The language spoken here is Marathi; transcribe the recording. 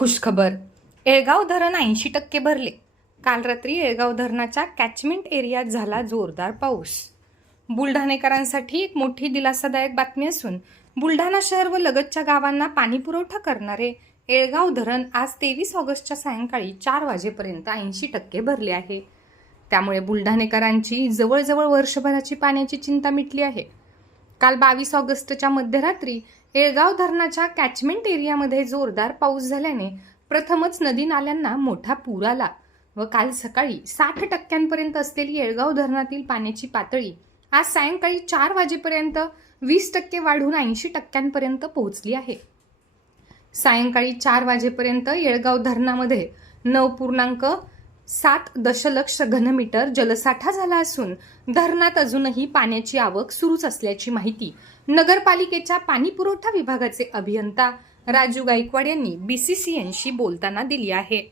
खुशखबर एळगाव येळगाव धरण ऐंशी टक्के भरले. काल रात्री येळगाव धरणाच्या कॅचमेंट एरियात झाला जोरदार पाऊस. बुलढाणेकरांसाठी एक मोठी दिलासादायक बातमी असून बुलढाणा शहर व लगतच्या गावांना पाणीपुरवठा करणारे येळगाव धरण आज तेवीस ऑगस्टच्या सायंकाळी चार वाजेपर्यंत ऐंशी टक्के भरले आहे. त्यामुळे बुलढाणेकरांची जवळजवळ वर्षभराची पाण्याची चिंता मिटली आहे. काल बावीस ऑगस्टच्या मध्यरात्री येळगाव धरणाच्या कॅचमेंट एरियामध्ये जोरदार पाऊस झाल्याने प्रथमच नदी नाल्यांना मोठा पूर आला व काल सकाळी साठ टक्क्यांपर्यंत असलेली येळगाव धरणातील पाण्याची पातळी आज सायंकाळी चार वाजेपर्यंत वीस टक्के वाढून ऐंशी टक्क्यांपर्यंत पोहोचली आहे. सायंकाळी चार वाजेपर्यंत येळगाव धरणामध्ये नऊ पूर्णांक सात दशलक्ष घनमीटर जलसाठा झाला असून धरणात अजूनही पाण्याची आवक सुरूच असल्याची माहिती नगरपालिकेच्या पाणी पुरवठा विभागाचे अभियंता राजू गायकवाड यांनी बीसीसीएनशी बोलताना दिली आहे.